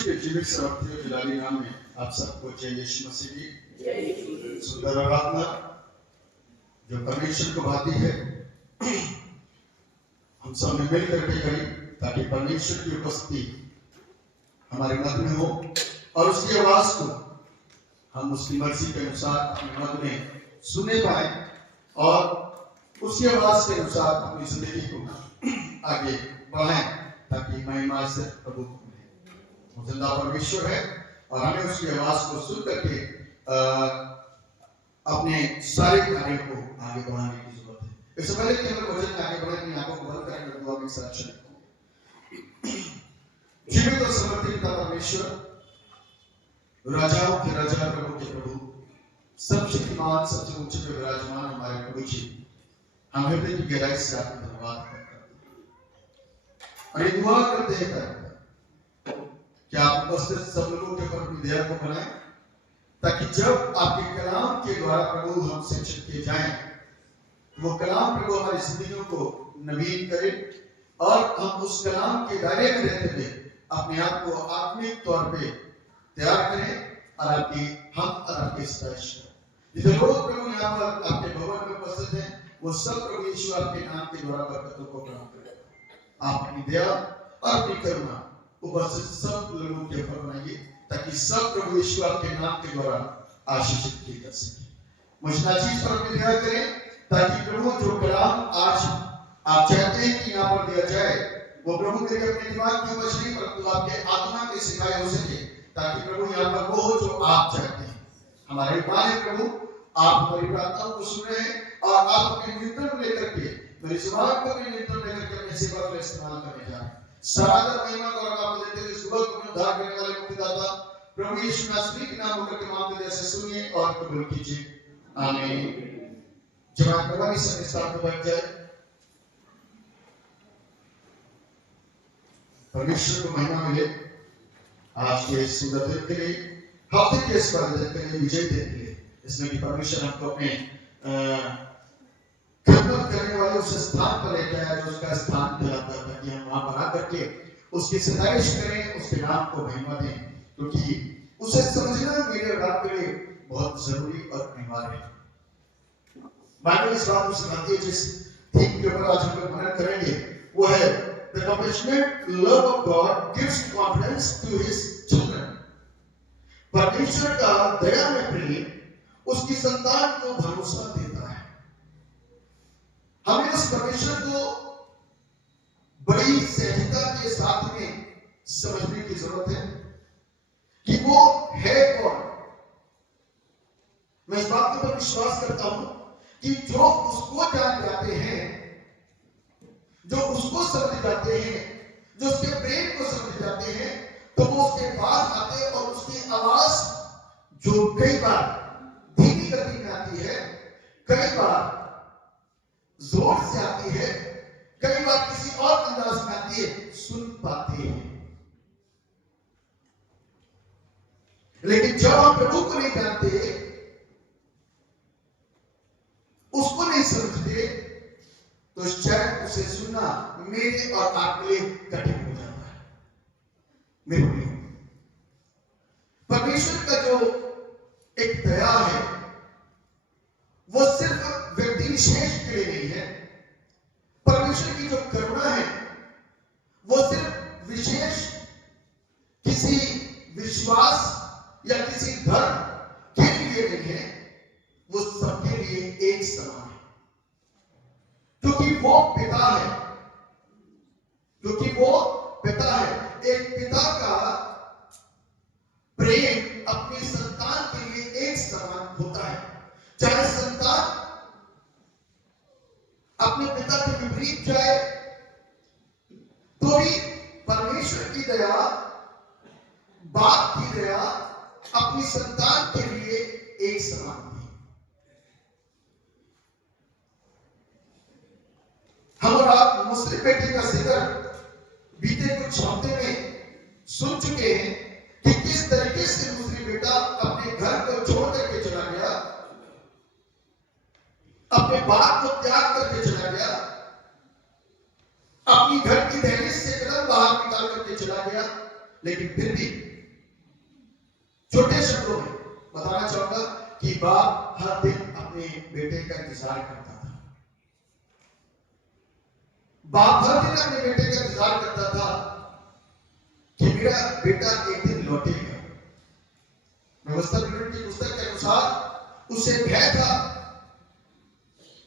जीवित सर्वत्र जिलानी नाम में आप सबको जय यीशु मसीह की सुंदर आराधना जो परमेश्वर को भाती है हम सब ने मिल करके करें ताकि परमेश्वर की उपस्थिति हमारे मध्य में हो और उसकी आवाज को हम उसकी मर्जी के अनुसार अपने मध्य में सुने पाए और उसकी आवाज के अनुसार अपनी जिंदगी को आगे बढ़ाएं ताकि महिमा से प्रभु को मिले। वो जिंदा परमेश्वर है और हमें उसकी आवाज को सुन करके अपने सारे कार्यों को आगे बढ़ाने की जरूरत है। इससे पहले कि हम वचन में आगे बढ़े अपनी आंखों को बंद करें दुआ में संरक्षण जीवित और समर्थित पिता परमेश्वर राजाओं के राजा प्रभु के प्रभु सब शक्तिमान सबसे ऊंचे पे विराजमान हमारे प्रभु जी हम हृदय की गहराई से आपको धन्यवाद करते हैं और ये दुआ करते हैं कि आप उपस्थित सब लोगों के ऊपर अपनी दया को बनाएं ताकि जब आपके कलाम के द्वारा प्रभु हम शिक्षित किए जाएं वो कलाम प्रभु हमारी जिंदगियों को नवीन करे और हम उस कलाम के दायरे में रहते हुए अपने आप को आत्मिक तौर पे तैयार करें और आपकी हम और आपके स्पर्श करें। जितने लोग प्रभु यहाँ पर आपके भवन में उपस्थित हैं वो सब प्रभु यीशु आपके नाम के द्वारा बरकतों को प्रदान करें। आप अपनी दया और अपनी करुणा उपस्थित सब लोगों के ऊपर बनाइए ताकि सब प्रभु यीशु आपके नाम के द्वारा आशीषित किए जा सके। मुझे चीज पर अपनी दया करें ताकि प्रभु जो कलाम आज आप चाहते हैं कि यहाँ पर दिया जाए वो प्रभु मेरे अपने दिमाग की उपज नहीं परंतु आपके आत्मा के सिखाए हो सके ताकि प्रभु यहाँ पर वो हो जो आप चाहते हैं। हमारे माने प्रभु आप हमारी प्रार्थनाओं को सुन रहे हैं और आप अपने नियंत्रण लेकर के मेरे दिमाग को भी नियंत्रण लेकर के अपने सेवा का इस्तेमाल करने जा रहे हैं। सारा महिमा गौरव आपको देते हुए सुबह को उद्धार करने वाले मुक्तिदाता प्रभु यीशु नासरी के नाम होकर के मांगते हैं ऐसे सुनिए और कबूल कीजिए। आमीन। जब आप प्रभु के स्थान पर बैठ जाए परमेश्वर को महिमा मिले आज के सुंदर दिन के लिए हफ्ते के इस दिन के लिए विजय दिन के लिए इसमें कि परमेश्वर हमको अपने खिदमत करने वाले उस स्थान पर लेके आया जो उसका स्थान कहलाता है ताकि हम वहां बना करके उसकी सताइश करें उसके नाम को महिमा दें क्योंकि उसे समझना मेरे और आपके लिए बहुत जरूरी और अनिवार्य है। बाइबल इस बात को सिखाती है जिस थीम के ऊपर आज हम लोग मनन करेंगे वो है The compassionate love of God gives confidence to His children. परमेश्वर का दया में प्रेम उसकी संतान को भरोसा देता है। हमें उस परमेश्वर को बड़ी सहजता के साथ में समझने की जरूरत है कि वो है कौन। मैं इस बात पर विश्वास करता हूं कि जो उसको जान जाते हैं जो उसको समझ जाते हैं जो उसके प्रेम को समझ जाते हैं तो वो उसके पास आते हैं और उसकी आवाज जो कई बार धीमी गति में आती है कई बार जोर से आती है कई बार किसी और अंदाज में आती है सुन पाते हैं। लेकिन जब हम प्रभु को नहीं जानते उसको नहीं समझते तो शायद उसे सुनना मेरे और आपके लिए कठिन हो जाता है। मेरे लिए परमेश्वर का जो एक दया है वो सिर्फ व्यक्ति विशेष के लिए नहीं है। परमेश्वर की जो करुणा है वो सिर्फ विशेष किसी विश्वास या किसी धर्म के लिए नहीं है वो सबके लिए एक समान है क्योंकि वो पिता है एक पिता का प्रेम अपनी संतान के लिए एक समान होता है। चाहे संतान अपने पिता के विपरीत जाए तो भी परमेश्वर की दया बाप की दया अपनी संतान के लिए एक समान है। हम और आप मुस्लिम बेटे का जिक्र बीते कुछ हफ्ते में सुन चुके हैं कि किस तरीके से मुस्लिम बेटा अपने घर को छोड़ करके चला गया अपने बाप को त्याग करके चला गया अपनी घर की दहलीज से कदम बाहर निकाल करके चला गया लेकिन फिर भी छोटे शब्दों में बताना चाहूंगा कि बाप हर दिन अपने बेटे का इंतजार करता था। बाप हर दिन अपने बेटे का इंतजार करता था कि मेरा बेटा एक दिन लौटेगा। व्यवस्था विवरण की पुस्तक के अनुसार उसे भय था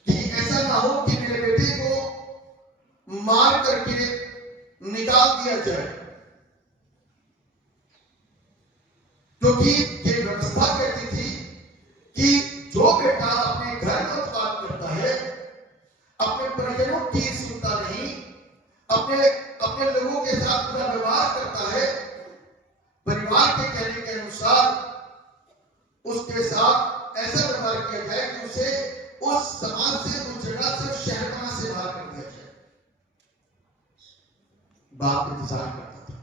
कि ऐसा ना हो कि मेरे बेटे को मार करके निकाल दिया जाए, क्योंकि ये व्यवस्था कहती थी कि जो बेटा अपने घर में उत्पाद करता है, अपने परिजनों की सुनता नहीं, अपने अपने लोगों के साथ बुरा व्यवहार करता है, परिवार के कहने के अनुसार उसके साथ ऐसा व्यवहार किया जाए कि उसे उस समाज से, उस जगह से, उस शहरपना से बाहर कर दिया जाए। बाप इंतजार करता था,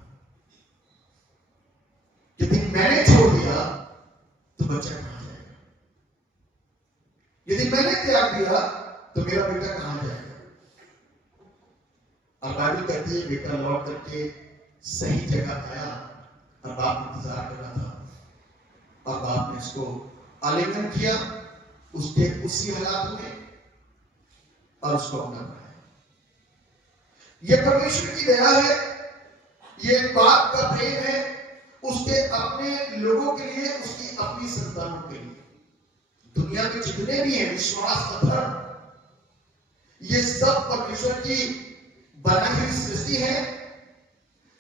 यदि मैंने छोड़ दिया तो बच्चा कहां जाएगा, यदि मैंने त्याग दिया तो मेरा बेटा कहां जाएगा। और बाइबल कहती है बेटा लौट करके सही जगह आया और बाप इंतजार कर रहा था, और बाप ने उसको आलिंगन किया उसके उसी हालात में और उसको अपना बनाया। यह परमेश्वर की दया है, यह बाप का प्रेम है उसके अपने लोगों के लिए, उसकी अपनी संतानों के लिए। दुनिया में जितने भी हैं विश्वास का धर्म, ये सब परमेश्वर की बनाई हुई सृष्टि है।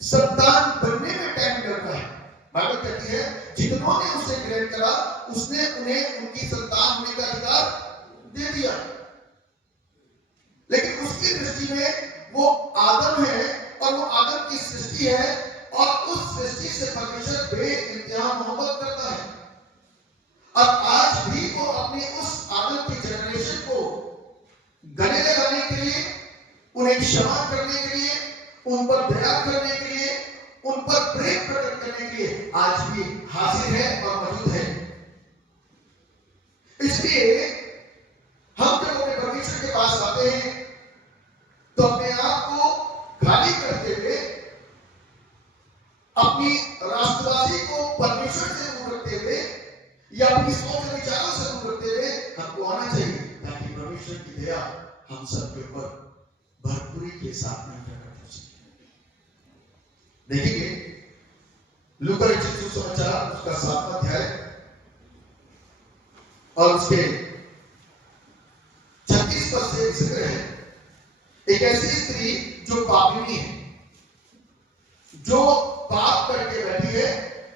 संतान बनने में टाइम लगता है। बाइबल कहती है जितनों ने उसे ग्रहण करा उसने उन्हें उनकी संतान होने का अधिकार दे दिया, लेकिन उसकी दृष्टि में वो आदम है और वो आदम की सृष्टि है, और उस सृष्टि से परमेश्वर बेइंतहा मोहब्बत करता है। और आज भी वो अपने उस आदम की जनरेशन को गले लगाने के लिए, उन्हें क्षमा करने के लिए, उन पर दया करने के लिए, उन पर प्रेम प्रकट करने के लिए आज भी हाजिर है और मौजूद है। इसलिए हम जब अपने परमेश्वर के पास आते हैं तो अपने आप को खाली करते हुए, अपनी राष्ट्रवासी को परमेश्वर से दूर रखते हुए या अपनी सोच विचारों से दूर रखते हुए हमको आना चाहिए, ताकि परमेश्वर की दया हम सबके ऊपर भरपूरी के साथ में प्रकट हो सके। देखिए लूका रचित सुसमाचार उसका 7वां अध्याय और उसके 36 पद से जिक्र है एक ऐसी स्त्री जो पापिनी है, जो पाप करके बैठी है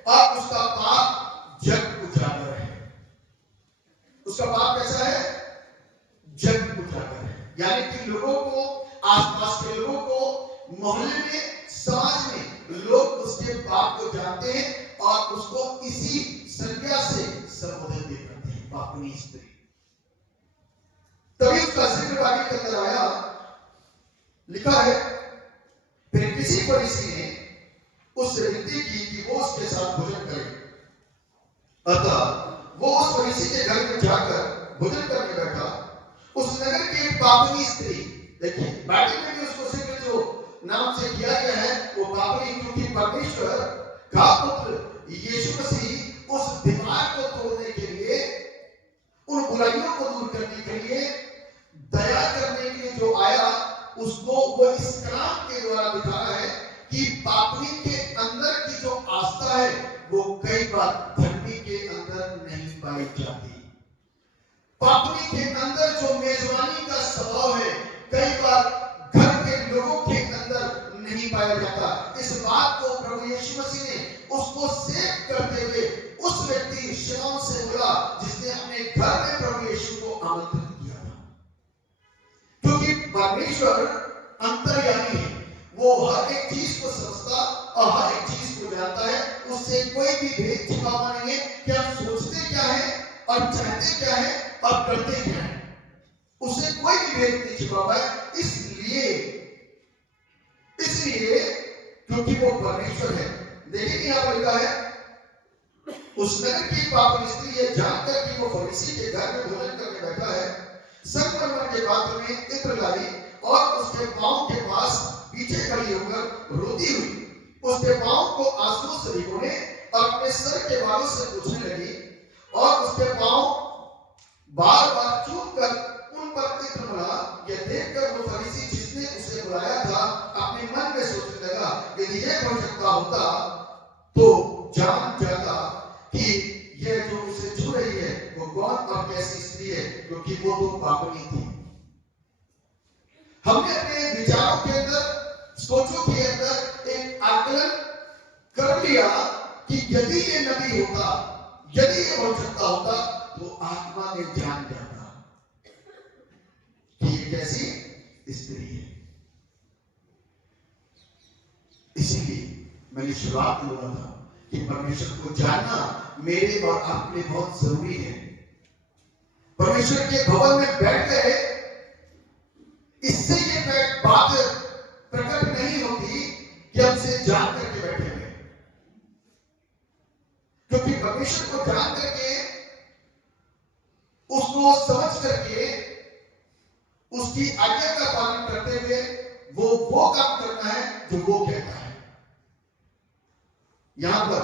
और उसका पाप जग उजागर है। उसका पाप कैसा है? जग उजागर है, यानी कि लोगों को, आसपास के लोगों को, मोहल्ले में, समाज में लोग उसके पाप को जानते हैं और उसको इसी संज्ञा से संबोधित भी करते हैं, पापिनी स्त्री। तभी उसका जिक्र बाइबल के अंदर आया, लिखा है फिर किसी फरीसी ने उससे विनती की कि वो उसके साथ भोजन करे। अतः वो उस फरीसी के घर में जाकर भोजन करने बैठा। उस नगर की एक पापिनी स्त्री, देखिए बाइबल में भी उसको जिक्र जो नाम से किया गया है वो पापिनी, क्योंकि परमेश्वर का पुत्र यीशु मसीह उस दीवार को तोड़ने के लिए, उन बुराइयों को दूर करने के लिए, दया करने के लिए जो आया, उसको वो इस कलाम के द्वारा दिखा रहा है कि पापिनी के अंदर की जो आस्था है वो कई बार धर्मी के अंदर नहीं पाई जाती। पापिनी के अंदर जो मेजबानी का स्वभाव है कई बार घर के लोगों के अंदर नहीं पाया जाता। इस बात को प्रभु यीशु मसीह ने उसको सेव करते हुए उस व्यक्ति शिमोन से बोला जिसने अपने घर में प्रभु यीशु को आमंत्रित किया था, क्योंकि परमेश्वर अंतर्यामी है, वो हर एक चीज को समझता और हर एक चीज को जानता है। उससे कोई भी भेद छिपा हुआ नहीं है कि हम सोचते क्या है और चाहते क्या है और करते क्या है, उससे कोई भी भेद नहीं छिपा हुआ है। इसलिए क्योंकि वो परमेश्वर है। देखिए यहां पर लिखा है उस नगर की पापिनी स्त्री ये जानकर कि वो फरीसी के घर में भोजन करने बैठा है, संगमरमर के पात्र में इत्र लाई और उसके पांव के पास पीछे खड़ी होकर रोती हुई उसके पांव को आंसुओं से भिगोने और अपने सर के बालों से पूछने लगी और उसके पांव बार बार चूम कर उन पर इत्र मला। यह देखकर वो फरीसी जिसने उसे बुलाया था अपने मन में सोचने लगा, यदि यह बढ़ सकता होता तो जान जाता कि यह जो उसे छू रही है वो कौन और कैसी स्त्री है, क्योंकि वो तो पापनी थी। हमने अपने विचारों के अंदर, सोचों के अंदर एक आकलन कर लिया कि यदि ये नबी होता, यदि ये बढ़ सकता होता तो आत्मा में जान जाता कि ये कैसी स्त्री है। इसीलिए मैंने शुरुआत में बोला था कि परमेश्वर को जानना मेरे और आपके लिए बहुत जरूरी है। परमेश्वर के भवन में बैठ गए, इससे ये बात प्रकट नहीं होती कि हम उसे जान करके बैठे हुए, क्योंकि परमेश्वर को जान करके, उसको समझ करके, उसकी आज्ञा का पालन करते हुए वो काम करना है जो वो कहता है। यहां पर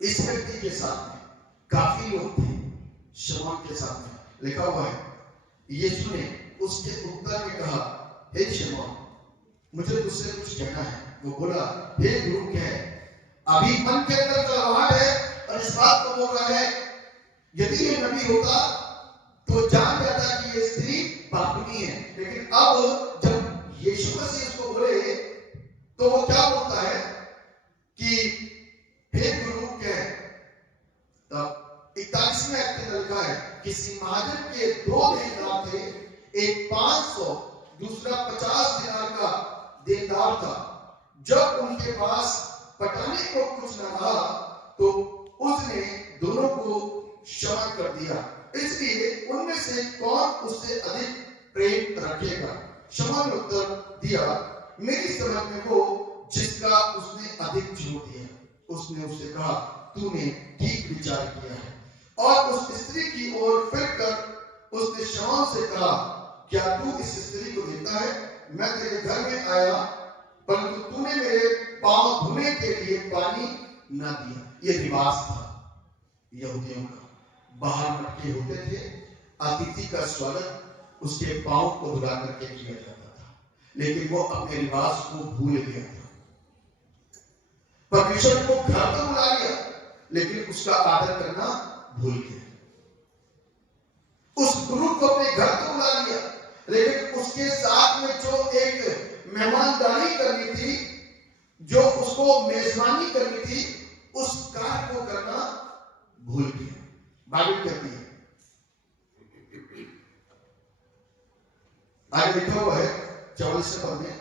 इस व्यक्ति के साथ में काफी लोग थे, शमौन के साथ में लिखा हुआ है, यीशु ने उसके उत्तर में कहा, हे शमौन, मुझे तुझसे कुछ कहना है। वो बोला, हे गुरु क्या है? अभी मन के अंदर कलवाहट है और इस बात को बोल रहा है, यदि ये नबी होता तो जान जाता कि ये स्त्री पापनी है। लेकिन अब जब यीशु मसीह उसको बोले तो वो क्या बोलता है कि हे गुरु क्या है? तब 41वें अध्याय में लिखा है, किसी महाजन के 2 देनदार थे, एक 500, दूसरा 50 दिनार का देनदार था। जब उनके पास पटाने को कुछ न रहा तो उसने दोनों को क्षमा कर दिया। इसलिए उनमें से कौन उससे अधिक प्रेम रखेगा? शमौन ने उत्तर दिया, मेरी समझ में वो जिसका उसने अधिक जोर दिया। उसने उससे कहा, तूने ठीक विचार किया है। और उस स्त्री की ओर फिरकर उसने शमौन से कहा, क्या तू इस स्त्री को देखता है? मैं तेरे घर में आया, परंतु तूने मेरे पांव धोने के लिए पानी न दिया। ये रिवाज था यहूदियों का। बाहर मटके होते थे, अतिथि का स्वागत उसके पांव को धुला करके किया जाता था, लेकिन वो अपने रिवाज को भूल गया था। परमेश्वर को घर तो बुला लिया, लेकिन उसका आदर करना भूल गया। उस गुरु को अपने घर तो बुला लिया, लेकिन उसके साथ में जो एक मेहमानदारी करनी थी, जो उसको मेजबानी करनी थी, उस कार्य को करना भूल गया। बाइबल कहती है, आगे लिखा हुआ है 44वें पद में,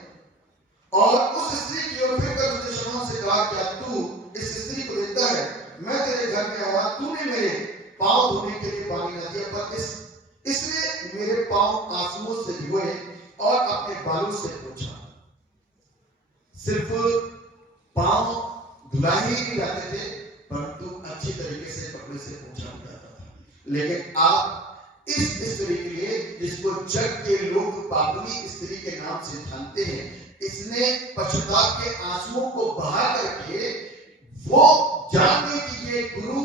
और उस स्त्री की ओर फिरकर उसने शमौन से कहा, क्या तू इस स्त्री को देखता है? मैं तेरे घर में आया, तूने मेरे पांव धोने के लिए पानी न दिया, पर इसलिए मेरे पांव आंसुओं से भिगोए और अपने बालों से पोंछा। सिर्फ पांव धुला ही नहीं जाते थे, परंतु अच्छी तरीके से कपड़े से पोंछा जाता था। लेकिन आप इस स्त्री के लिए, जिसको जग के लोग पापनी स्त्री के नाम से जानते हैं, इसने पश्चाताप के आंसुओं को बहा करके वो जानने की ये गुरु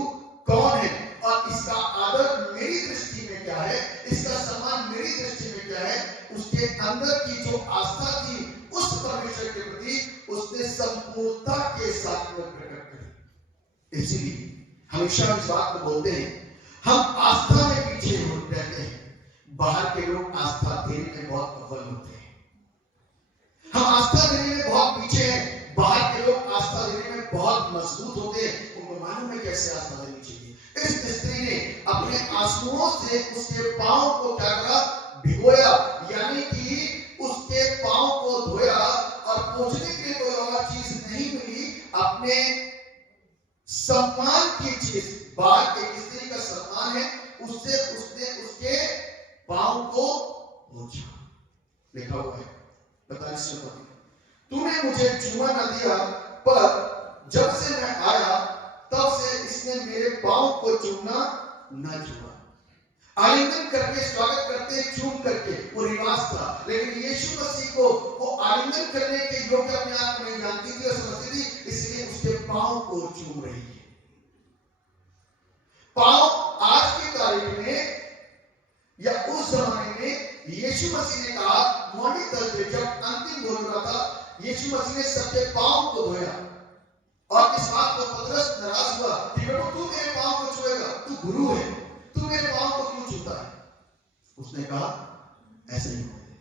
कौन है और इसका आदर मेरी दृष्टि में क्या है, इसका सम्मान मेरी दृष्टि में क्या है, उसके अंदर की जो आस्था थी उस परमेश्वर के प्रति उसने संपूर्णता के साथ में प्रकट करी। इसीलिए हमेशा इस बात को बोलते हैं, हम आस्था में पीछे रहते हैं, बाहर के लोग आस्था देने में बहुत अव्वल होते हैं। हम आस्था देने में बहुत पीछे हैं, बाहर के लोग आस्था देने में बहुत मजबूत होते हैं। उनको मालूम है कैसे आस्था देनी चाहिए। इस स्त्री ने अपने आंसुओं से उसके पांव को क्या करा? भिगोया, यानी कि उसके पांव को धोया, और पोंछने के लिए कोई और चीज नहीं मिली, अपने सम्मान की चीज, बाहर एक स्त्री का सम्मान है, उससे उसने उसके पांव को पोंछा। लिखा हुआ है 45वें पद, तूने मुझे चूमा न दिया, पर जब से मैं आया तब से इसने मेरे पांव को चूमना न छोड़ा। आलिंगन करके स्वागत करते, चूम करके, वो रिवाज था। लेकिन यीशु मसीह को वो आलिंगन करने के योग्य अपने आप को नहीं जानती थी और समझती थी, इसलिए उसके पांव को चूम रही है। पांव आज की तारीख में या उस जमाने में यीशु मसीह ने कहा, मॉर्निंग थर्सडे जब अंतिम भोजन हो रहा था, यीशु मसीह ने सबके पांव को धोया और इस बात पर पतरस नाराज हुआ कि प्रभु तू मेरे पांव को छुएगा, तू गुरु है, तू मेरे पांव को क्यों छूता है? उसने कहा ऐसे नहीं होते।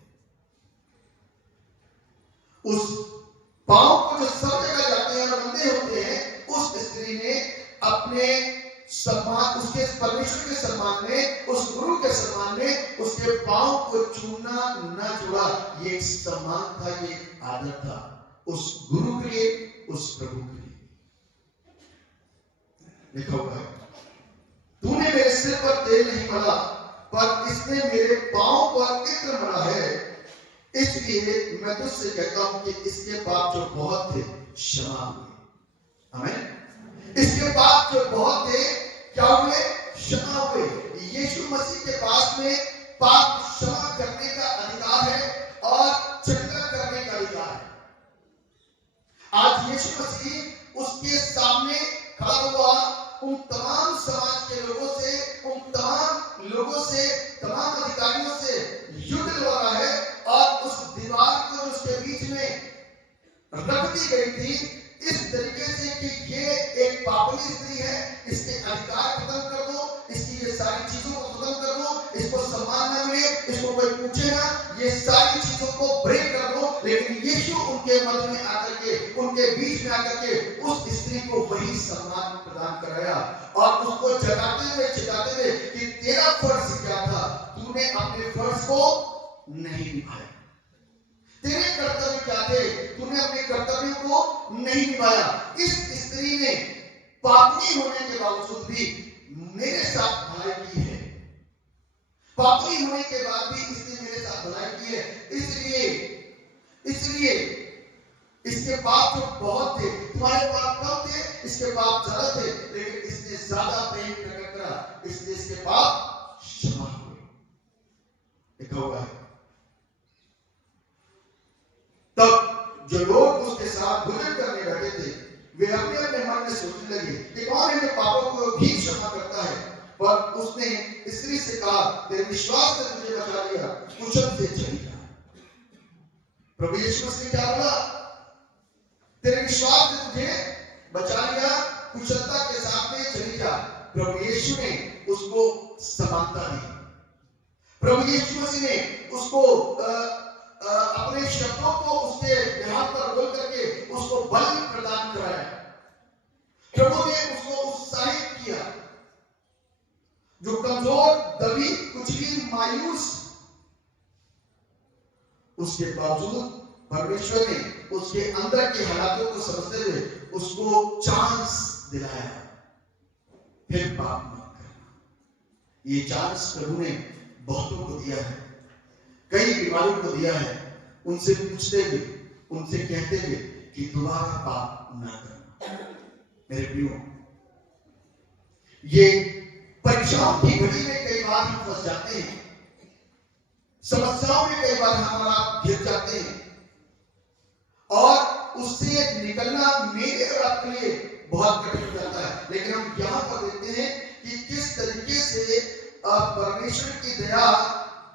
उस पांव को जो सब जगह जाते हैं और गंदे होते हैं, उस स्त्री ने अपने सम्मान, उसके परमेश्वर के सम्मान में, उस गुरु के सम्मान में उसके पांव को छूना न छुड़ा, ये एक सम्मान था, ये एक आदर था उस गुरु के लिए, उस प्रभु के लिए। लिखा हुआ है, तूने मेरे सिर पर तेल नहीं मला, पर इसने मेरे पांव पर इत्र मला है, इसलिए मैं तुझसे कहता हूं कि इसके पाप जो बहुत थे क्षमा हुए। आमीन। इसके पाप जो बहुत थे क्या हुए? क्षमा हुए। यीशु मसीह के पास में पाप क्षमा करने का अधिकार है और चंगा करने का अधिकार है। आज यीशु मसीह उसके सामने खड़ा हुआ उन तमाम समाज के लोगों से, उन तमाम लोगों से, तमाम अधिकारियों से युद्ध लड़ रहा है और उस दीवार को जो उसके बीच में रख दी गई थी इस तरीके से कि ये एक पापनी स्त्री है, इसके अधिकार खत्म कर दो, इसकी ये सारी चीजों को खत्म कर दो, इसको सम्मान न मिले, इसको कोई पूछे ना, ये सारी चीजों को ब्रेक कर दो। लेकिन यीशु उनके मध्य में आकर के, उनके बीच में आकर के उस स्त्री को वही सम्मान प्रदान कराया और उसको जगाते हुए चिल्लाते हुए कि तेरा फर्ज क्या था, तूने अपने फर्ज को नहीं निभाया। तेरे कर्तव्य क्या थे, तूने अपने कर्तव्यों को नहीं निभाया। इस स्त्री ने पापनी होने के बावजूद भी मेरे साथ भलाई की है, पापनी होने के बाद भी इसने मेरे साथ भलाई की है, इसलिए इसके पाप जो बहुत थे, तुम्हारे पाप कम थे, इसके पाप ज्यादा थे, लेकिन इसने ज्यादा प्रेम प्रकट करा, इसलिए इसके पाप क्षमा हुए। लिखा हुआ है, तब जो लोग उसके साथ भोजन करने बैठे थे वे अपने अपने मन में सोचने लगे कि कौन इनके पापों को भी क्षमा करता है। पर उसने स्त्री से कहा, तेरे विश्वास ने तुझे बचा लिया, कुशल से चली जा। प्रभु यीशु मसीह क्या बोला? तेरे विश्वास ने तुझे बचा लिया, कुशलता के साथ में चली जा। प्रभु यीशु ने उसको समानता दी। प्रभु यीशु मसीह ने उसको अपने शब्दों को उसके हाथ पर बोल करके उसको बल प्रदान कराया। प्रभु ने उसको उत्साहित किया। जो कमजोर, दबी, कुचली, मायूस, उसके बावजूद परमेश्वर ने उसके अंदर के हालातों को समझते हुए उसको चांस दिलाया, फिर पाप मत करना। ये चांस प्रभु ने बहुतों को दिया है, कई बीमारियों को दिया है, उनसे पूछते हुए, उनसे कहते हुए कि दोबारा पाप ना करना। मेरे प्रियो, ये परीक्षाओं की घड़ी में कई बार हम फंस जाते हैं, समस्याओं में कई बार हमारा घिर जाते हैं और उससे निकलना मेरे और आपके लिए बहुत कठिन हो जाता है। लेकिन हम यहां पर देखते हैं कि किस तरीके से परमेश्वर की दया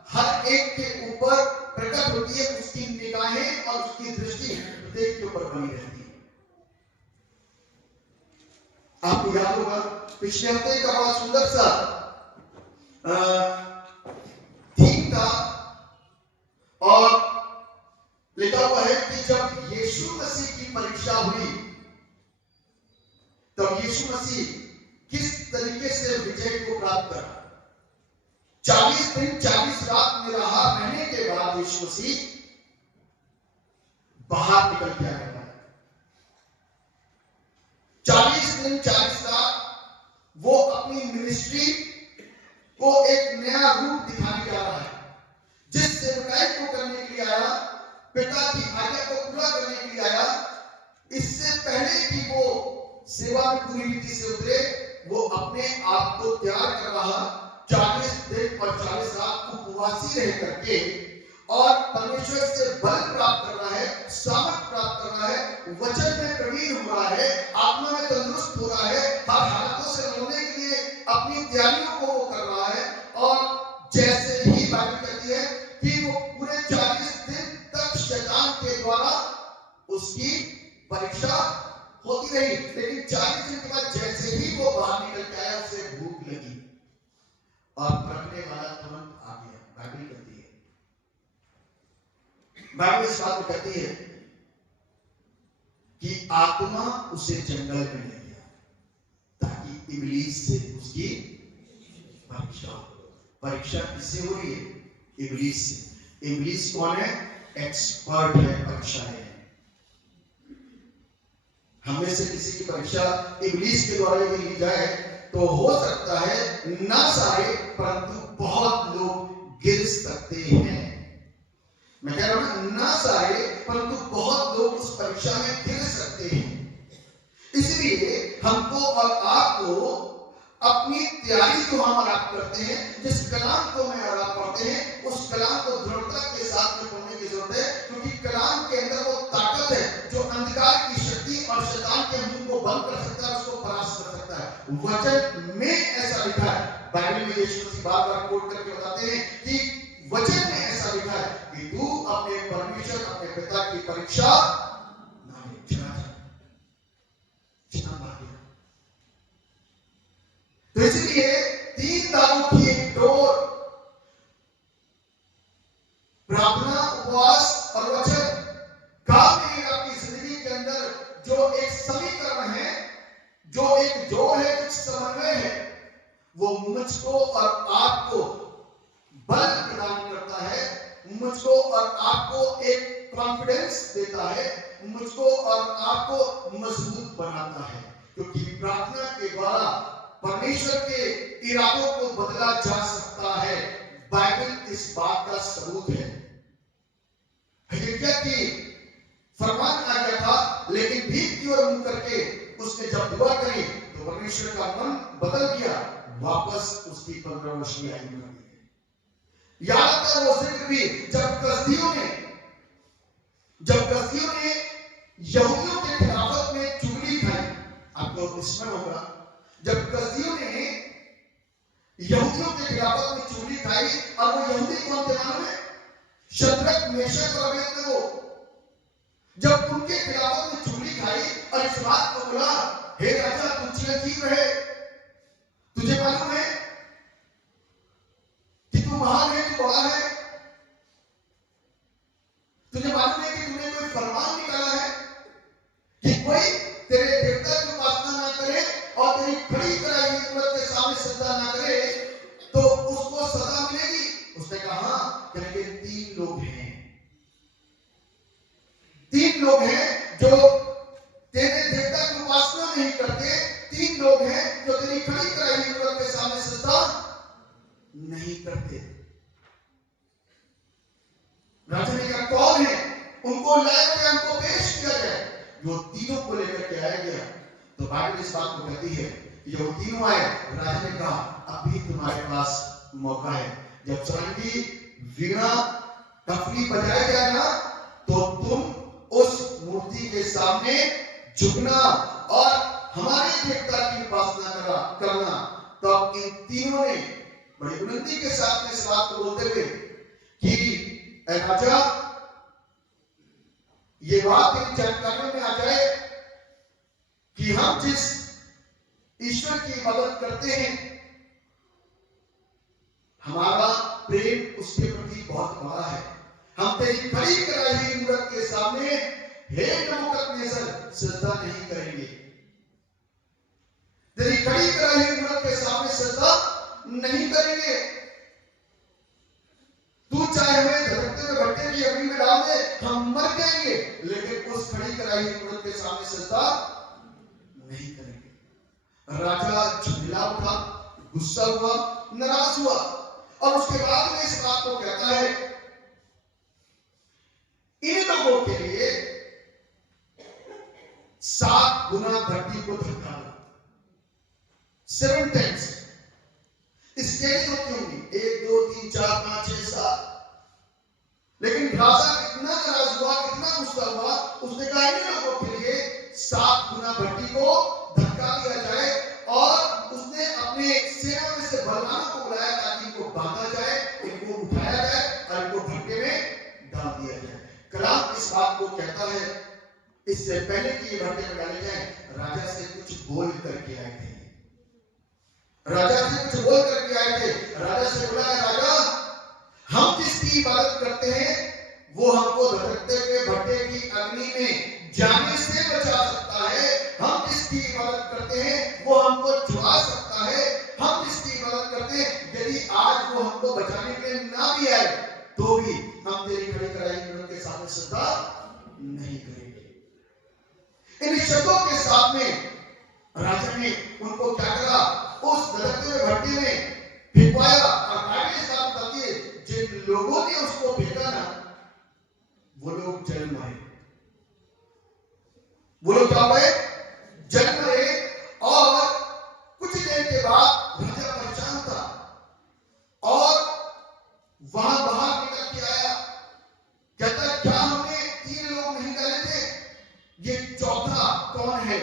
हर एक के ऊपर प्रकट होती है, उसकी निगाहें और उसकी दृष्टि प्रत्येक के ऊपर बनी रहती है। आपको याद होगा पिछले हफ्ते का बड़ा सुंदर सा थीम था और लिखा हुआ है कि जब यीशु मसीह की परीक्षा हुई तब यीशु मसीह किस तरीके से विजय को प्राप्त करा। 40 दिन 40 रात निराहार रहने के बाद यीशु मसीह बाहर निकल के आया है। 40 दिन 40 रात वो अपनी मिनिस्ट्री को एक नया रूप दिखाने जा रहा है। जिस सेवकाई को करने के लिए आया, पिता की आज्ञा को पूरा करने के लिए आया, इससे पहले कि वो सेवा में पूरी रीति से उतरे, वो अपने आप को तैयार कर रहा, 40 दिन और 40 रात उपवासी रह करके और परमेश्वर से बल प्राप्त कर रहा है, सामर्थ प्राप्त कर रहा है, वचन में प्रवीण हो रहा है, आत्मा में तंदुरुस्त हो रहा है, हर हालातों से लड़ने के लिए अपनी तैयारियों को वो कर रहा है। और जैसे ही बाइबल कहती है कि वो पूरे 40 दिन तक शैतान के द्वारा उसकी परीक्षा होती रही, लेकिन 40 दिन के बाद जैसे ही वो बाहर निकल के आया उसे भूख लगी और रखने वाला तुरंत आ गया। बाइबल कहती है, बाइबल इस बात को कहती है कि आत्मा उसे जंगल में ले गया ताकि इब्लीस से उसकी परीक्षा हो। परीक्षा किससे हो रही है? इब्लीस से। इब्लीस कौन है? एक्सपर्ट है परीक्षा है। हमें से किसी की परीक्षा इब्लीस के द्वारा यदि ली जाए तो हो सकता है ना सारे परंतु बहुत लोग गिर सकते हैं। मैं कह रहा हूं ना सारे परंतु बहुत लोग उस परीक्षा में गिर सकते हैं। इसलिए हमको और आपको अपनी तैयारी को हम और आप करते हैं, जिस कलाम को मैं और आप पढ़ते हैं उस कलाम को दृढ़ता के साथ में पढ़ने की जरूरत है, क्योंकि कलाम के अंदर वो ताकत है जो अंधकार की शक्ति और शैतान के मुंह को बंद कर सकता है, उसको परास्त कर सकता है। वचन में ऐसा लिखा है, बाइबल में यीशु मसीह बार-बार कोट करके बताते हैं कि वचन में ऐसा लिखा है कि तू अपने परमेश्वर अपने पिता की परीक्षा ना ले। तो इसलिए 3 दारों की एक डोर, प्रार्थना, उपवास और वचन का मेरी आपकी जिंदगी के अंदर जो एक समीकरण है, जो एक जोड़ है, कुछ समन्वय है, वो मुझको और आपको बल प्रदान करता है, मुझको और आपको एक कॉन्फिडेंस देता है, मुझको और आपको मजबूत बनाता है। क्योंकि प्रार्थना के द्वारा परमेश्वर के इरादों को बदला जा सकता है। बाइबल इस बात का सबूत है। हिजकिय्याह की फरमान आ गया था, लेकिन भीख की ओर मुंह करके उसने जब दुआ करी तो परमेश्वर का मन बदल गया, वापस उसकी 15 वर्षीय आयु में याद था वो जिक्र भी जब कसदियों ने यहूदियों के खिलाफत में चुगली खाई। आपको स्मरण होगा जब कसदियों ने यहूदियों के खिलाफत में चुगली खाई, और वो यहूदी कौन थे मालूम है? शद्रक, मेशक और अबेदनगो। जब उनके खिलाफत में चुगली खाई और इस बात को बोला, हे राजा तू चिरंजीव रहे, तुझे मालूम है कि तू महान है, तू बड़ा है, तुझे मालूम है कि तूने कोई फरमान निकाला है कि कोई तेरे देवता की उपासना ना करे और तेरी खड़ी कराई हुई मूर्त के सामने सजदा ना करे तो उसको सजा मिलेगी। उसने कहा कि 3 लोग हैं, 3 लोग हैं जो तेरे देवता की उपासना नहीं करते, 3 लोग हैं जो तेरी खड़ी कराई हुई मूर्त के सामने सजदा नहीं करते। राजा ने कहा कौन है? उनको लाया गया, उनको पेश किया जाए। जो तीनों को लेकर के आया गया तो बाइबल इस बात को कहती है कि जब तीनों आए, राजा ने कहा अभी तुम्हारे पास मौका है, जब सारंगी, वीणा, टफली बजाया गया ना तो तुम उस मूर्ति के सामने झुकना और हमारे देवता की उपासना करना। तो इन तीनों ने बड़ी विनती के साथ में इस बात को बोलते हुए कि राजा ये बात तेरी जानकारी में आ जाए कि हम जिस ईश्वर की इबादत करते हैं हमारा प्रेम उसके प्रति बहुत बड़ा है। हम तेरी खड़ी कराई हुई मूर्त के सामने हे नबूकदनेस्सर सजदा नहीं करेंगे। तेरी खड़ी कराई हुई मूर्त के सामने सजदा नहीं करेंगे। तू चाहे हमें धड़कते हुए भट्टे की अग्नि में डाल दे, हम मर जाएंगे, लेकिन उस खड़ी कराई हुई मूर्त के सामने सजदा नहीं करेंगे। राजा झुंझला उठा, गुस्सा हुआ, नाराज हुआ और उसके बाद में इस बात को कहता है इन लोगों के लिए 7 गुना धरती को धक्का दो, 7 टाइम्स। इसके लिए जो 1 2 3 4 5 6 7। लेकिन राजा इतना नाराज हुआ, इतना गुस्सा हुआ, उसने कहा इन लोगों के लिए 7 गुना भट्टी को धक्का दिया जाए, और उसने अपने सेना में से बलवानों को बुलाया ताकि इनको बांधा जाए, इनको उठाया जाए और इनको भट्टे में डाल दिया जाए। कलाम इस बात को कहता है इससे पहले कि ये भट्टे में डाले जाए, राजा से कुछ बोल करके आए थे। राजा से कुछ बोल करके आए थे। राजा से बोला, राजा हम जिसकी इबादत करते हैं वो हमको धधकते हुए भट्टे की अग्नि में जाने से बचा सकता है। हम जिसकी इबादत करते हैं वो हमको छुड़ा सकता है। हम जिसकी इबादत करते हैं, यदि आज वो हमको बचाने के लिए ना भी आए तो भी हम तेरी खड़ी कराई उनके सामने श्रद्धा नहीं करेंगे। इन शब्दों के साथ में राजा ने उनको क्या करा, उस धधकते हुए भट्टी में फेंकवाया। और बाइबल इस बात बताती है, जिन लोगों ने उसको फेंका ना, वो लोग जल मरे। वो लोग क्या हुए? जल मरे। और कुछ देर के बाद राजा परेशान था और वहां बाहर निकल के आया, कहता क्या हमने 3 लोग नहीं डाले थे, ये चौथा कौन है?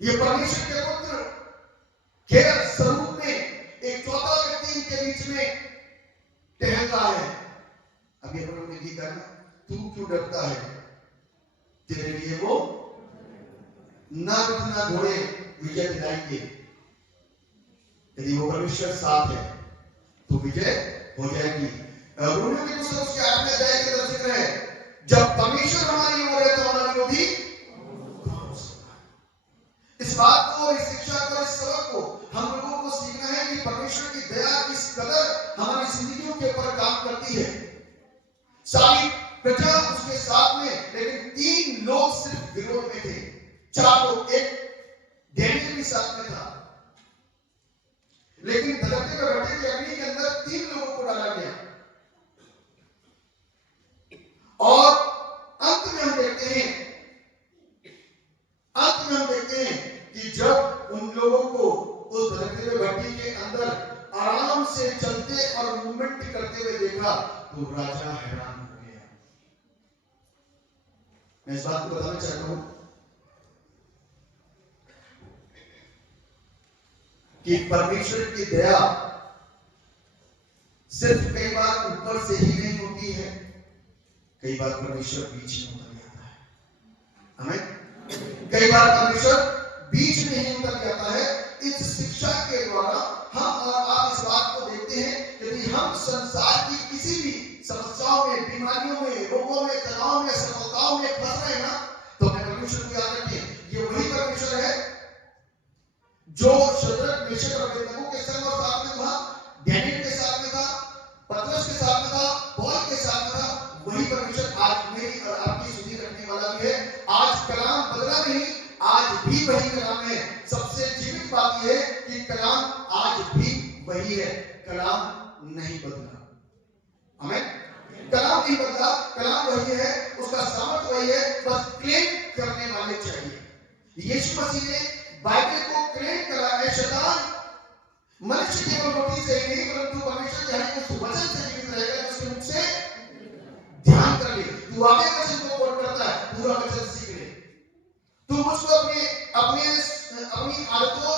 ये परमेश्वर के पुत्र के स्वरूप में एक चौथा व्यक्ति इनके बीच में टहल रहा है। अभी हम लोग ने ये करना, तू क्यों डरता है? तेरे लिए वो नर ना घोड़े विजय दिलाएंगे। यदि वो परमेश्वर साथ है तो विजय हो जाएगी। रोमियो के पुस्तक उसके 8वें अध्याय के अंदर जिक्र है, जब परमेश्वर हमारी ओर है तो हमारा विरोधी कौन हो सकता है? इस बात को, इस शिक्षा को, इस सबक को हम लोगों को सीखना है कि परमेश्वर की दया किस कदर हमारी जिंदगियों के ऊपर काम करती है। सारी प्रजा उसके साथ में, लेकिन 3 लोग सिर्फ विरोध में थे। 4 लोग, एक डैनियल भी साथ में था, लेकिन धधकते हुए भट्टे की अग्नि के अंदर 3 लोगों को डाला गया। और अंत में हम देखते हैं कि जब उन लोगों को उस धधकते हुए भट्टी के अंदर आराम से चलते और मूवमेंट करते हुए देखा तो राजा हैरान हो गया। मैं इस बात को बताना चाहता हूं कि परमेश्वर की दया सिर्फ कई बार ऊपर से ही नहीं होती है, कई बार परमेश्वर बीच में उतर जाता है। हमें कई बार परमेश्वर बीच में ही उतर जाता है। इस शिक्षा के द्वारा हम और आप इस बात को देखते हैं, यदि हम संसार की किसी भी समस्याओं में, बीमारियों में, रोगों में, तनाव में, सफलताओं में फंस रहे ना, तो अपने परमेश्वर को याद रखिए, ये वही परमेश्वर है जो शद्रक, मेशक और अबेदनगो के संग और साथ में था, डैनियल के साथ में था, पतरस के साथ में था, पौल के साथ में था। वही परमेश्वर आज मेरी और आपकी सुधि रखने वाला भी है। आज कलाम बदला नहीं, आज भी वही कलाम है। सबसे जीवित बात यह है कि कलाम आज भी वही है, कलाम नहीं बदला। आमीन। कलाम नहीं बदला, कलाम वही है, उसका सामर्थ्य वही है, बस क्लेम करने वाले चाहिए। यीशु मसीह ने बाइबल को क्लेम करा है। शैतान मनुष्य केवल रोटी से ही नहीं परंतु परमेश्वर के हर एक वचन से जीवित रहेगा, जिसके मुख से ध्यान कर ले। तू आगे वचन को कोट करता है, पूरा वचन सीख ले। तू मुझको अपनी आदतों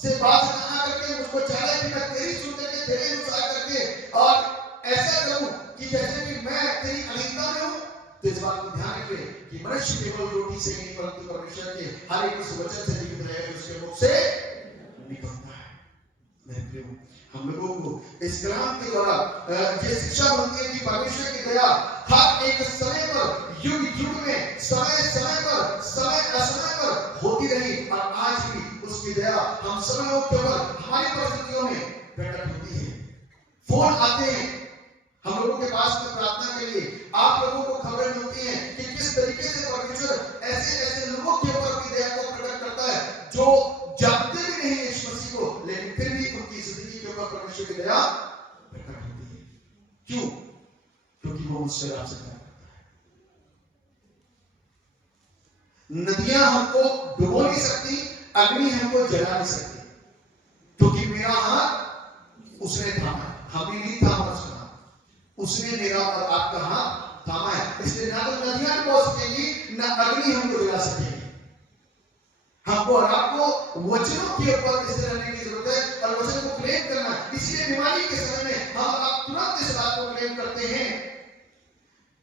से बात ना करके मुझको चाहे कि मैं तेरी सुन करके तेरे अनुसार करके और ऐसा करूं कि जैसे कि मैं तेरी अधीनता में हूं। तो इस बात को ध्यान रखिए कि मनुष्य केवल रोटी से नहीं परंतु परमेश्वर के हर एक उस वचन से जीवित रहेगा, उसके मुख से निकलता है। मेरे प्रियो, हम लोगों को इस कलाम के द्वारा ये शिक्षा मिलती है कि परमेश्वर की दया हर एक समय पर, युग युग में, समय समय पर, समय असमय पर होती रही और आज भी उसकी दया हम सब लोगों के ऊपर, हमारी परिस्थितियों में प्रकट होती है। फोन आते हैं हम लोगों के पास में प्रार्थना के लिए, आप लोगों को खबर मिलती है कि किस तरीके से परमेश्वर ऐसे ऐसे लोगों के ऊपर अपनी दया को प्रकट करता है जो जानते भी नहीं यीशु मसीह को, लेकिन फिर भी उनकी जिंदगी के ऊपर परमेश्वर की दया प्रकट होती है। क्यों? क्योंकि वो मुझसे आपसे प्यार करता है। नदियां हमको डुबो नहीं सकती, अग्नि हमको जला नहीं सकती, क्योंकि मेरा हाथ उसने थामा, हमने नहीं थामा उसका हाथ, उसने मेरा और आपका हाथ थामा है। इसलिए ना तो नदियां डुबो सकेंगी, ना अग्नि हमको जला सकेगी। हमको और आपको वचनों के ऊपर इस रहने की जरूरत है और वचन को क्लेम करना। इसलिए बीमारी के समय में हम आप तुरंत इस बात को क्लेम करते हैं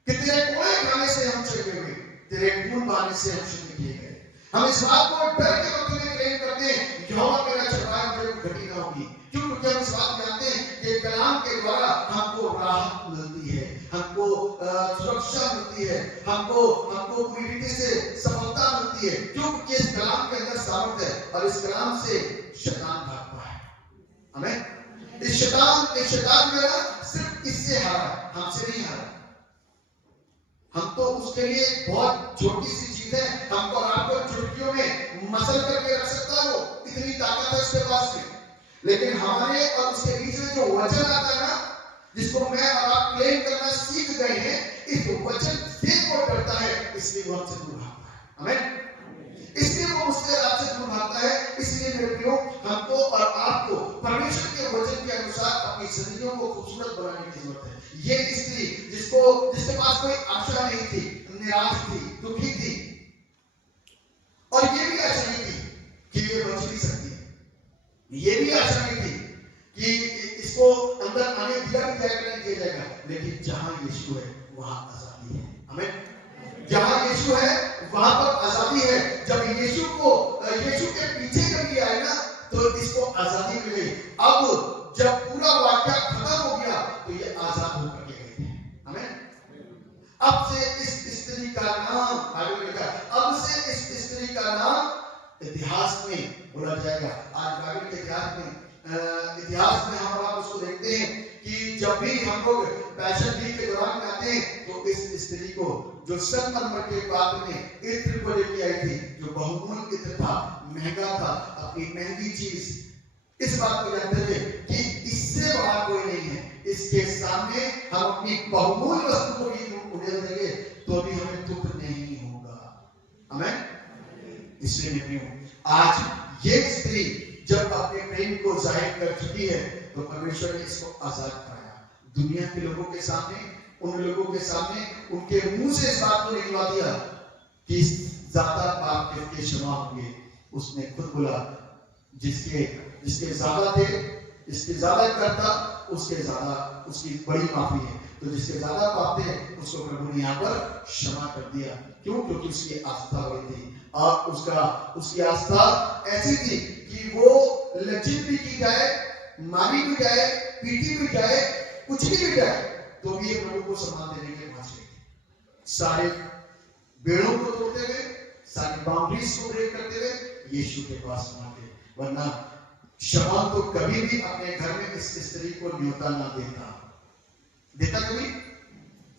कि तेरे कोड़े खाने से हम चंगे हुए, तेरे खून बहाने से हम शुद्ध किए गए। हम इस बात को डर के वक्त में क्लेम करते हैं, यहोवा मेरा छुड़ाया, मुझे घटी ना होगी। क्यों? क्योंकि हम इस बात को जानते हैं कि कलाम के द्वारा हमको राहत मिलती है, हमको सुरक्षा मिलती है, हमको पूरी रीति से सफलता मिलती है। क्योंकि इस कलाम के अंदर सामर्थ है और इस कलाम से शैतान भागता है। हमें इस शैतान मेरा सिर्फ इससे हारा, हमसे नहीं हारा। हम तो उसके लिए बहुत छोटी सी चीज है, हमको आपको चुटकियों में मसल करके रख सकता है, वो इतनी ताकत है उसके पास में। लेकिन हमारे और उसके बीच में जो वचन आता है ना, जिसको मैं और आप क्लेम करना सीख गए हैं, इस वचन से वो डरता है, इसलिए वो हमसे दूर भागता है। आमीन। इसलिए वो मुझसे आपसे दूर भागता है। इसलिए मेरे प्रियो, हमको और आपको परमेश्वर के वचन के अनुसार अपनी जिंदगियों को खूबसूरत बनाने की जरूरत है। ये स्त्री जिसके पास कोई आशा नहीं थी, निराश थी, दुखी थी, और ये भी आशा नहीं थी कि ये बच नहीं सकती, ये भी आशा नहीं थी कि इसको अंदर आने दिया भी जाएगा नहीं दिया जाएगा। लेकिन जहां यीशु है वहां आजादी है। हमें जहां यीशु है वहां पर आजादी है। जब यीशु के पीछे जब ये आए ना, तो इसको आजादी मिली। अब जब पूरा वाक्य खत्म हो गया तो ये आजाद होकर के गए थे। हमें अब से इस स्त्री का नाम, आगे लिखा, अब से इस स्त्री का नाम इतिहास में बोला जाएगा। आज बाइबल के इतिहास में हम आप उसको देखते हैं कि जब भी हम लोग पैशन वीक के दौरान में आते हैं, तो इस स्त्री को जो संगमरमर के पात्र में इत्र को लेके आई थी, जो बहुमूल्य इत्र था, महंगा था, अपनी महंगी चीज, इस बात को जानते थे कि इससे बड़ा कोई नहीं है। इसके सामने हम अपनी बहुमूल्य वस्तु को भी उड़ेल देंगे तो भी हमें दुख नहीं होगा। आमीन। इसलिए नहीं हूं, आज ये स्त्री जब अपने प्रेम को जाहिर कर चुकी है, तो परमेश्वर ने इसको आजाद कराया। दुनिया के लोगों के सामने, उन लोगों के सामने उनके मुंह से इस बात को निकलवा दिया कि ज्यादा पाप के क्षमा होंगे। उसने खुद बोला, जिसके ज्यादा थे, जिसके ज्यादा करता, उसके ज्यादा उसकी बड़ी माफी है। तो जिसके ज्यादा पाप थे उसको प्रभु ने यहाँ पर क्षमा कर दिया। क्यों? क्योंकि उसकी आस्था बड़ी थी और उसकी आस्था ऐसी थी कि वो लज्जित भी की जाए, मारी भी जाए, पीटी भी जाए, कुछ भी जाए, तो भी ये प्रभु को सम्मान देने के पहुंच गए। सारे बेड़ों को तोड़ते हुए, सारी बाउंड्रीज को ब्रेक करते हुए यीशु के पास पहुंचे। वरना शमौन तो कभी भी अपने घर में इस स्त्री को न्योता ना देता कभी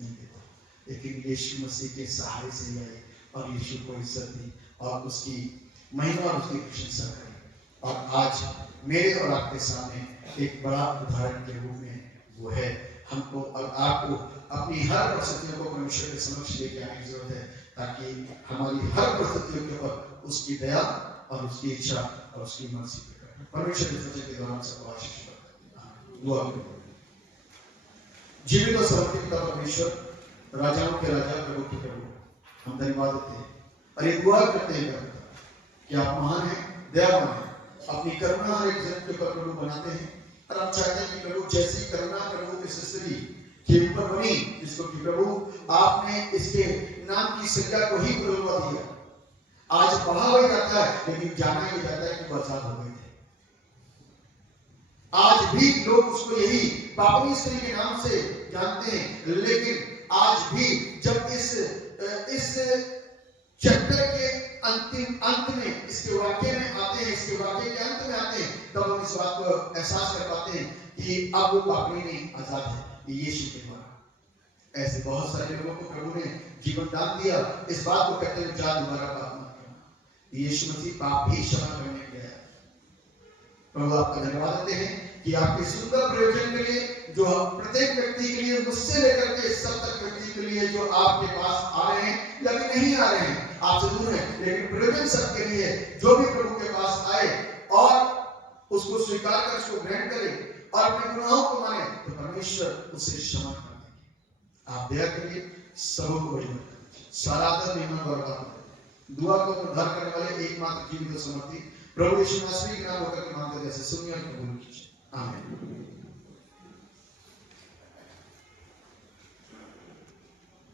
नहीं देता। लेकिन यीशु मसीह के सहारे से आए और यीशु को इज्जत दी और उसकी महिमा और उसकी प्रशंसा करी। और आज मेरे और आपके सामने एक बड़ा उदाहरण के रूप में वो है। हमको और आपको अपनी हर परिस्थितियों को परमेश्वर के समक्ष लेके आने की जरूरत है, ताकि हमारी हर परिस्थितियों के ऊपर उसकी दया और उसकी इच्छा और उसकी मर्जी परमेश्वर के वचन के दौरान सबको आशीष पाए। जीवित और सर्वशक्ति पिता परमेश्वर, राजाओं के राजा, प्रभु के प्रभु, हम धन्यवाद देते हैं और एक दुआ करते हैं कि आप महान हैं, दयावान हैं, अपनी करुणा हर एक जन के ऊपर प्रभु बनाते हैं। और आप चाहते हैं कि प्रभु जैसी करुणा प्रभु इस स्त्री के ऊपर बनी, जिसको कि प्रभु आपने इसके नाम की संज्ञा को ही बदलवा दिया। आज पढ़ा हुआ जाता है, लेकिन जाना ही जाता है कि वो आजाद हो गए थे। आज भी लोग उसको यही पापनी स्त्री के नाम से जानते हैं। लेकिन आज भी जब इस चैप्टर के अंत में, इसके वाक्य में आते हैं, इसके वाक्य के अंत में आते हैं, तब हम इस बात को एहसास कर पाते हैं कि अब वो पापनी नहीं, आजाद है यीशु के द्वारा। ऐसे बहुत सारे लोगों को प्रभु ने जीवन दान दिया, इस बात को कहते हुए जा दोबारा पाप मत करना। यीशु मसीह पाप भी क्षमा करने के लिए। प्रभु आपका धन्यवाद देते हैं कि आपके सुंदर प्रयोजन के लिए, जो प्रत्येक व्यक्ति के लिए, मुझसे लेकर के सब तक व्यक्ति के लिए जो आपके पास आ रहे हैं या भी नहीं आ रहे हैं, आपसे दूर है, लेकिन प्रयोजन सबके लिए, जो भी प्रभु के पास आए और उसको स्वीकार कर, उसको ग्रहण करे और अपने गुनाहों को माने, तो परमेश्वर उसे क्षमा कर देंगे। आप दया करिए, सबों को बड़ी साराधन महिमा गौरव दुआ को उद्धार करने वाले एकमात्र जीवित समर्थी प्रभु यीशु मसीह के नाम होकर के मांगते हैं, सुनिए और कबूल कीजिए।